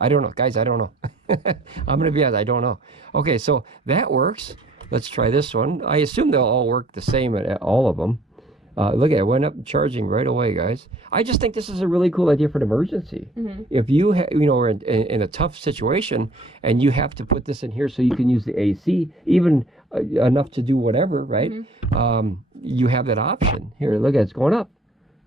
I don't know, guys. I don't know. I'm gonna be honest. I don't know. Okay, so that works. Let's try this one. I assume they'll all work the same at all of them. Look at it, went up charging right away, guys. I just think this is a really cool idea for an emergency. If you are in a tough situation and you have to put this in here so you can use the AC, even enough to do whatever, right? You have that option. Here, look at it, it's going up,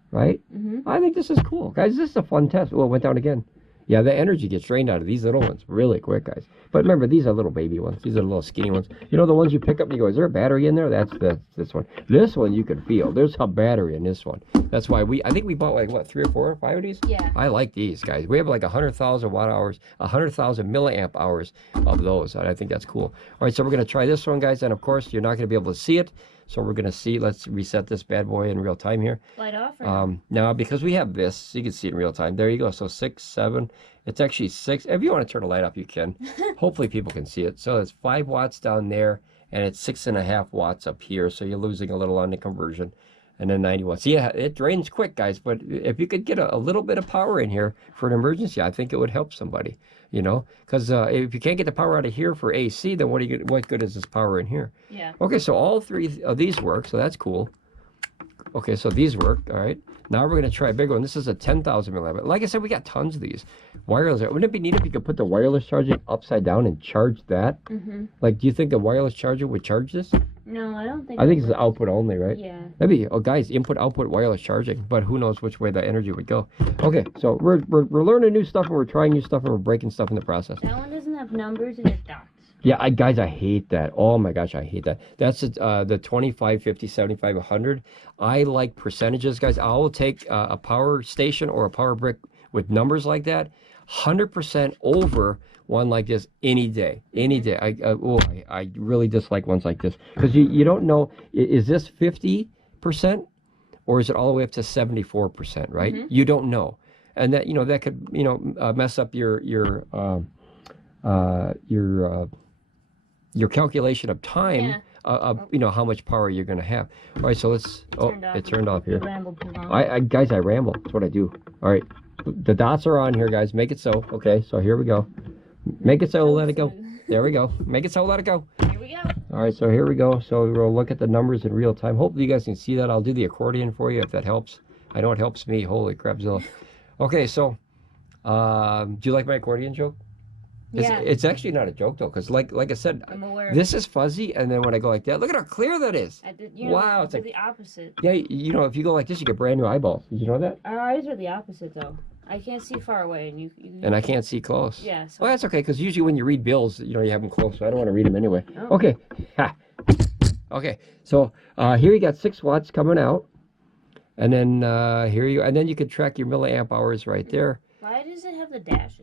right? I think this is cool, guys. This is a fun test. Oh, it went down again. Yeah, the energy gets drained out of these little ones really quick, guys. But remember, these are little baby ones. These are the little skinny ones. You know, the ones you pick up and you go, is there a battery in there? That's this one. This one you can feel. There's a battery in this one. That's why I think we bought like, what, 3 or 4 or 5 of these? Yeah. I like these, guys. We have like 100,000 watt hours, 100,000 milliamp hours of those. I think that's cool. All right, so we're going to try this one, guys. And of course, you're not going to be able to see it. So we're going to see, let's reset this bad boy in real time here. Light off or Now, because we have this, so you can see it in real time. There you go. So 6, 7. It's actually 6. If you want to turn the light off, you can. Hopefully people can see it. So it's 5 watts down there, and it's 6.5 watts up here. So you're losing a little on the conversion. And then 90 watts. Yeah, it drains quick, guys. But if you could get a little bit of power in here for an emergency, I think it would help somebody. You know, because if you can't get the power out of here for AC, then what good is this power in here? Yeah. Okay, so all 3 of these work, so that's cool. Okay, so these work. All right. Now we're going to try a bigger one. This is a 10,000 milliamp. Like I said, we got tons of these. Wireless. Wouldn't it be neat if you could put the wireless charging upside down and charge that? Mm-hmm. Like, do you think the wireless charger would charge this? No, I don't think. I think it's output only, right? Yeah. That'd be, oh, guys, input, output, wireless charging. But who knows which way that energy would go. Okay, so we're learning new stuff, and we're trying new stuff, and we're breaking stuff in the process. That one doesn't have numbers and it's dots. Yeah, guys, I hate that. Oh my gosh, I hate that. That's the 25, 50, 75, 100. I like percentages, guys. I will take a power station or a power brick with numbers like that, 100% over one like this any day. Any day. I really dislike ones like this because you don't know, is this 50% or is it all the way up to 74%, right? Mm-hmm. You don't know. And that, that could, mess up your calculation of time, how much power you're going to have. All right, so let's, it turned off here. Guys, I ramble. That's what I do. All right, the dots are on here, guys. Make it so. Okay, so here we go. Make it so, let it go. There we go. Make it so, let it go. Here we go. All right, so here we go. So we'll look at the numbers in real time. Hopefully you guys can see that. I'll do the accordion for you if that helps. I know it helps me. Holy crapzilla. Okay, so do you like my accordion joke? Yeah. It's actually not a joke though, because like I said, I'm aware. this is fuzzy, and then when I go like that, look at how clear that is. Wow, it's like the opposite. Yeah, if you go like this, you get brand new eyeballs. Did you know that? Our eyes are the opposite though. I can't see far away, and you and I can't see close. Yeah. So. Well, that's okay, because usually when you read bills, you have them close, so I don't want to read them anyway. Oh. Okay. Okay. So here you got 6 watts coming out, and then here you, and then you can track your milliamp hours right there. Why does it have the dashes?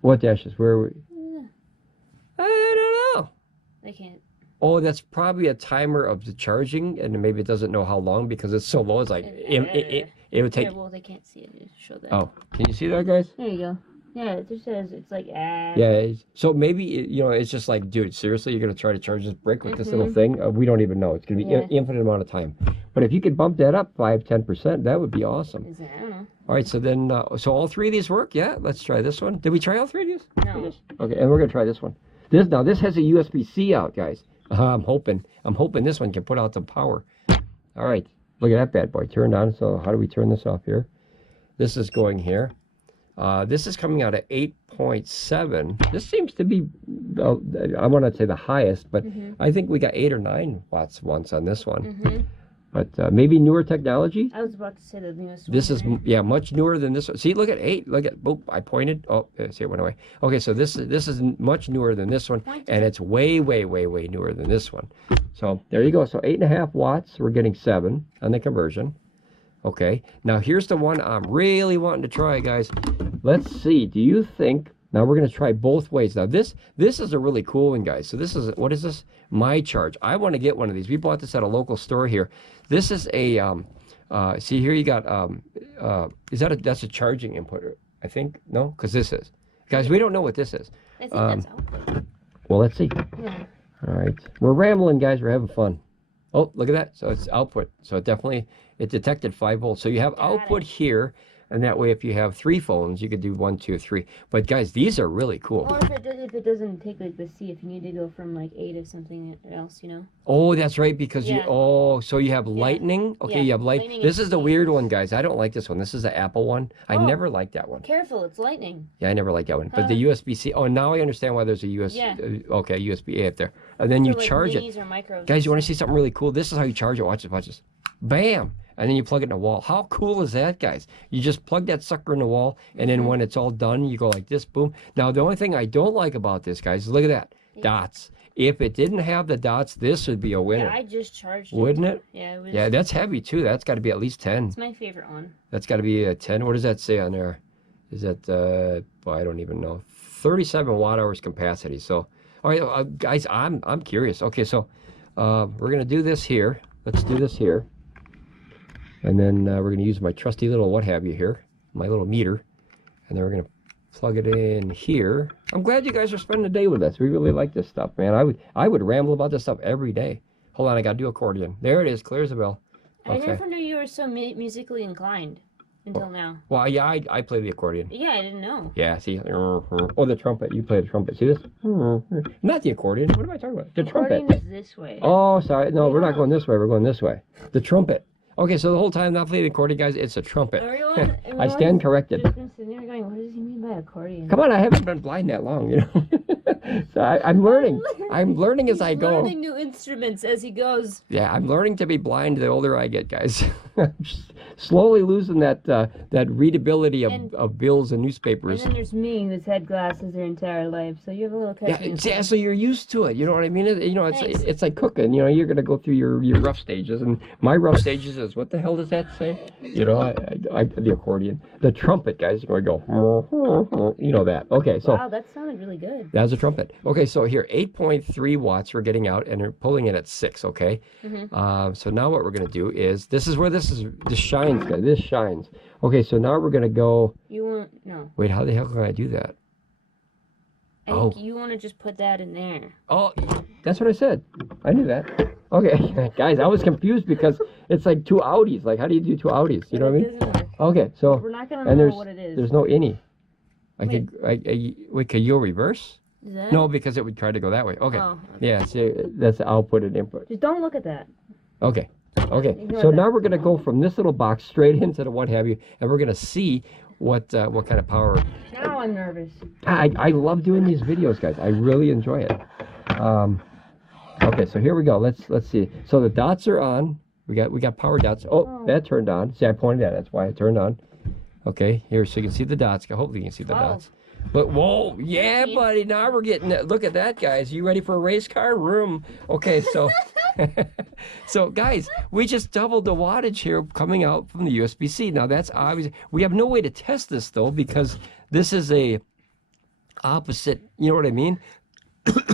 What dashes? Where are we? I don't know. They can't. Oh, that's probably a timer of the charging, and maybe it doesn't know how long because it's so low. It's like it would take. Yeah, well, they can't see it. Just show that. Oh, can you see that, guys? There you go. Yeah, it just says it's like Yeah, so maybe it's just like, dude, seriously, you're gonna try to charge this brick with this little thing? We don't even know. It's gonna be infinite amount of time. But if you could bump that up 5-10%, that would be awesome. I don't know. All right, so then, so all 3 of these work? Yeah, let's try this one. Did we try all 3 of these? No. Okay, and we're gonna try this one. This has a USB-C out, guys. I'm hoping this one can put out some power. All right, look at that bad boy turned on. So how do we turn this off here? This is going here. This is coming out at 8.7. This seems to be, I want to say the highest, but I think we got 8 or 9 watts once on this one. But maybe newer technology. I was about to say the newest one. This is, much newer than this one. See, look at 8. Look at, boop, I pointed. Oh, see, it went away. Okay, so this is much newer than this one, and it's way, way, way, way newer than this one. So there you go. So 8.5 watts. We're getting 7 on the conversion. Okay, now here's the one I'm really wanting to try, guys. Let's see. Do you think, now we're going to try both ways. Now this is a really cool one, guys. So this is, what is this? My Charge. I want to get one of these. We bought this at a local store here. This is a, see here you got, that's a charging input, I think? No? Because this is. Guys, we don't know what this is. I think that's output. Well, let's see. Yeah. All right. We're rambling, guys. We're having fun. Oh, look at that. So it's output. So it detected 5 volts. So you have output here, and that way if you have 3 phones, you could do 1, 2, 3. But guys, these are really cool. Or if it doesn't take like the C, if you need to go from like A to something else, Oh, that's right, because so you have lightning. Okay, you have lightning. This is the weird one, guys. I don't like this one. This is the Apple one. I never liked that one. Careful, it's lightning. Yeah, I never liked that one. But the USB-C. Oh, now I understand why there's a USB-A up there. And then you charge it. Or micros. Guys, you want to see something really cool? This is how you charge it. Watch this. Bam! and then you plug it in the wall. How cool is that, guys? You just plug that sucker in the wall, and then when it's all done, you go like this, boom. Now, the only thing I don't like about this, guys, look at that. Dots. If it didn't have the dots, this would be a winner. Yeah, I just charged it. Wouldn't it? Yeah, it was. Yeah, that's heavy, too. That's got to be at least 10. It's my favorite one. That's got to be a 10. What does that say on there? Is that, well, I don't even know. 37 watt-hours capacity. So, all right, guys, I'm curious. Okay, so we're going to do this here. Let's do this here. And then we're going to use my trusty little what have you here, my little meter. And then we're going to plug it in here. I'm glad you guys are spending the day with us. We really like this stuff, man. I would ramble about this stuff every day. Hold on, I got to do accordion. There it is. Clear as a bell. Okay. I never knew you were so musically inclined until now. Well, yeah, I play the accordion. Yeah, I didn't know. Yeah, see? Oh, the trumpet. You play the trumpet. See this? Not the accordion. What am I talking about? The trumpet. Accordion is this way. Oh, sorry. No, we're not going this way. We're going this way. The trumpet. Okay, so the whole time not playing the accordion, guys, it's a trumpet. I stand corrected. Just been sitting there going, what does he mean by accordion? Come on, I haven't been blind that long, you know. So I'm learning. I'm learning as I go. Learning new instruments as he goes. Yeah, I'm learning to be blind the older I get, guys. Slowly losing that readability of bills and newspapers. And then there's me who's had glasses their entire life, so you have a little catching. Yeah, so you're used to it. You know what I mean? You know, Thanks. it's like cooking. You know, you're gonna go through your rough stages, and my rough stages is what the hell does that say? You know, the accordion, the trumpet, guys. Where I go, you know that. Okay, so wow, that sounded really good. That's a trumpet. Okay, so here 8.3 watts we're getting out, and we're pulling it at 6. Okay, so now what we're gonna do is this shines, guys. This shines. Okay, so now we're gonna go. You want no. Wait, how the hell can I do that? I think you want to just put that in there. Oh, that's what I said. I knew that. Okay, guys, I was confused because it's like 2 outies. Like, how do you do 2 outies? You know what I mean? Okay, so we're not gonna know what it is. There's no any. Wait, can you reverse? Is that? No, because it would try to go that way. Okay. Oh, okay. Yeah, see, that's the output and input. Just don't look at that. Okay. Okay. So now we're gonna go from this little box straight into the what have you, and we're gonna see what kind of power. Now I'm nervous. I love doing these videos, guys. I really enjoy it. Okay, so here we go. Let's see. So the dots are on. We got power dots. Oh, that turned on. See, I pointed at it. That's why it turned on. Okay, here, so you can see the dots. Hopefully you can see the dots. But whoa, yeah, buddy. Now we're getting. Look at that, guys. You ready for a race car? Room. Okay, so. So guys, we just doubled the wattage here coming out from the USB-C. Now that's obvious. We have no way to test this though because this is a opposite. You know what I mean?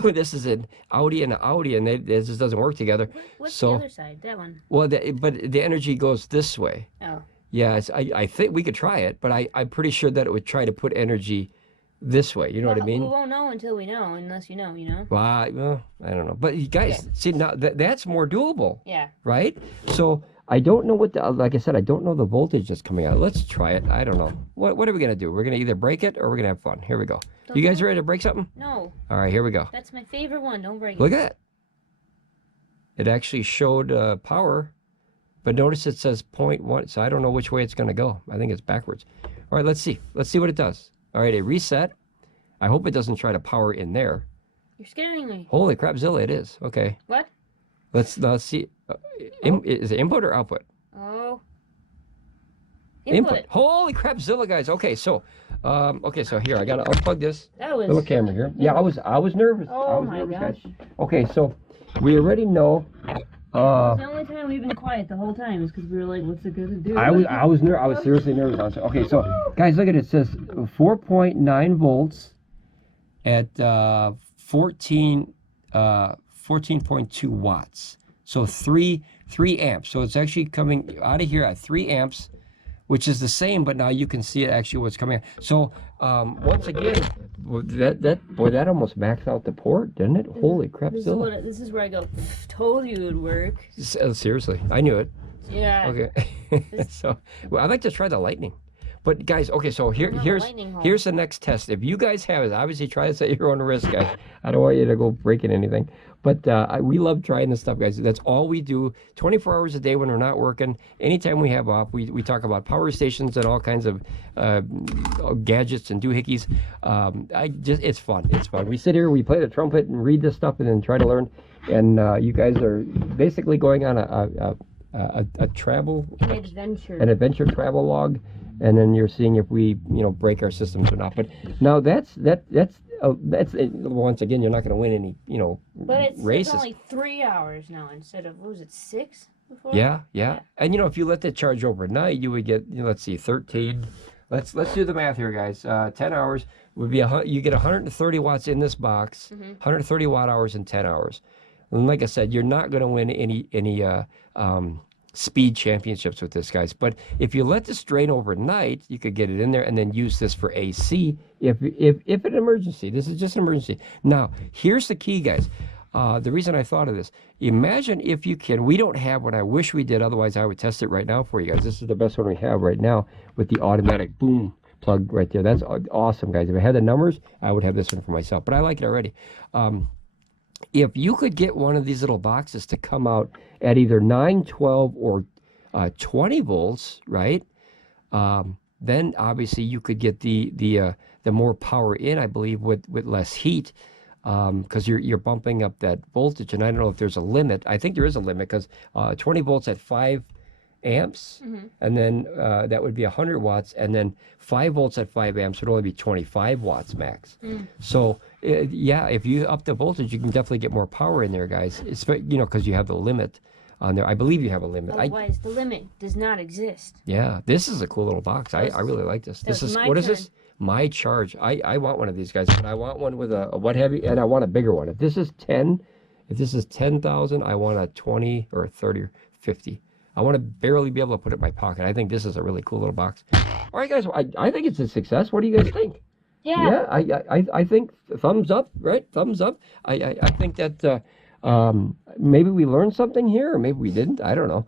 This is an Audi and an Audi, and it just doesn't work together. What's the other side? That one. Well, but the energy goes this way. Oh. Yeah, I think we could try it, but I'm pretty sure that it would try to put energy this way. You know what I mean? We won't know until we know, unless you know, you know? Well, I don't know. But you guys, see, now that's more doable. Yeah. Right? So I don't know like I said, I don't know the voltage that's coming out. Let's try it. I don't know. What are we going to do? We're going to either break it or we're going to have fun. Here we go. You guys ready to break something? No. All right, here we go. That's my favorite one. Don't break it. Look at that. It actually showed power, but notice it says 0.1, so I don't know which way it's going to go. I think it's backwards. All right, let's see. Let's see what it does. All right, a reset. I hope it doesn't try to power in there. You're scaring me. Holy crapzilla, it is. Okay. What? Let's see. Is it input or output? Oh. Input. Holy crapzilla, guys. Okay, so so here I gotta unplug this little camera here. Yeah, I was nervous. Oh my gosh. Guys. Okay, so we already know. It's the only time we've been quiet the whole time is because we were like, "What's it gonna do?" I was seriously nervous. Okay, so guys, look at it. It says 4.9 volts at 14.2 watts. So 3 amps. So it's actually coming out of here at 3 amps, which is the same, but now you can see it actually what's coming out. So once again, that almost maxed out the port, didn't it? Holy crap! This is where I go. Told you it would work. Seriously, I knew it. Yeah. Okay. So I'd like to try the lightning. But guys, okay, so here's the next test. If you guys have it, obviously try this at your own risk, guys. I don't want you to go breaking anything. But we love trying this stuff, guys. That's all we do 24 hours a day when we're not working. Anytime we have off, we talk about power stations and all kinds of gadgets and doohickeys. It's fun. It's fun. We sit here, we play the trumpet and read this stuff and then try to learn. And you guys are basically going on a travel, An adventure. an adventure travel log, and then you're seeing if we, you know, break our systems or not. But now that's once again, you're not going to win any, you know, But races. it's only 3 hours now instead of, what was it, 6 before? Yeah. And you know, if you let that charge overnight, you would get, you know, let's see, 13. Let's do the math here, guys. 10 hours would be you get 130 watts in this box, 130 watt hours in 10 hours. And like I said, you're not going to win any speed championships with this, guys. But if you let this drain overnight, you could get it in there and then use this for AC if an emergency. This is just an emergency. Now, here's the key, guys. The reason I thought of this, imagine if you can, we don't have one, I wish we did, otherwise I would test it right now for you guys. This is the best one we have right now with the automatic boom plug right there. That's awesome, guys. If I had the numbers, I would have this one for myself, but I like it already. If you could get one of these little boxes to come out at either 9, 12, or 20 volts, right? Then obviously you could get the more power in, I believe, with less heat, because you're bumping up that voltage. And I don't know if there's a limit. I think there is a limit, because 20 volts at 5 amps, and then that would be 100 watts, and then 5 volts at 5 amps would only be 25 watts max. So yeah, if you up the voltage, you can definitely get more power in there, guys. It's, you know, because you have the limit on there. I believe you have a limit. Otherwise, the limit does not exist. Yeah, this is a cool little box. I really like this. This is, what is this? My Charge. I want one of these, guys, but I want one with a what have you, and I want a bigger one. If this is 10,000, I want a 20 or 30 or 50. I want to barely be able to put it in my pocket. I think this is a really cool little box. All right, guys, I think it's a success. What do you guys think? Yeah. I think thumbs up, right? Thumbs up. I think that maybe we learned something here, or maybe we didn't. I don't know.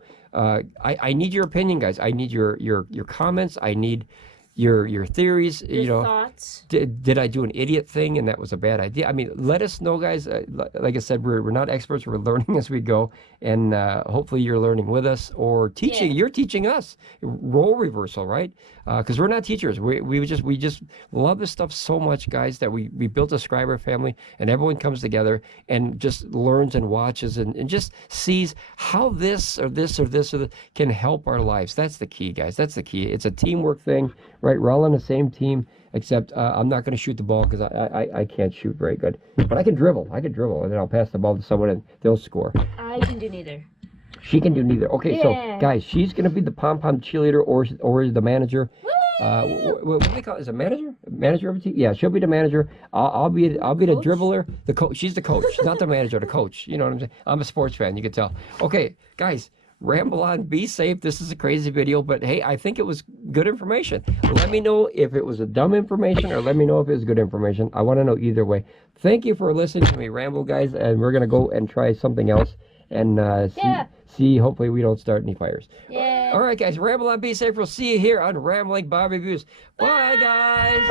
I need your opinion, guys. I need your comments. I need your theories. Your thoughts. Did I do an idiot thing and that was a bad idea? I mean, let us know, guys. Like I said, we're not experts. We're learning as we go, and hopefully you're learning with us or teaching. Yeah. You're teaching us role reversal, right? Because we're not teachers. We just love this stuff so much, guys, that we built a subscriber family, and everyone comes together and just learns and watches and just sees how this or this or this or that can help our lives. That's the key, guys. That's the key. It's a teamwork thing, right? We're all on the same team, except I'm not going to shoot the ball because I can't shoot very good. But I can dribble. And then I'll pass the ball to someone and they'll score. I can do neither. She can do neither. Okay, yeah. So guys, she's going to be the pom-pom cheerleader or the manager. What do they call it? Is it manager? Manager of a team? Yeah, she'll be the manager. I'll be the dribbler. The coach. She's the coach, not the manager. The coach. You know what I'm saying? I'm a sports fan. You can tell. Okay, guys. Ramble on, be safe. This is a crazy video, but hey, I think it was good information. Let me know if it was a dumb information, or let me know if it was good information. I want to know either way. Thank you for listening to me ramble, guys, and we're going to go and try something else and see, hopefully we don't start any fires. Yeah. All right, guys, ramble on, be safe. We'll see you here on Ramblin Bob Reviews. Bye, guys.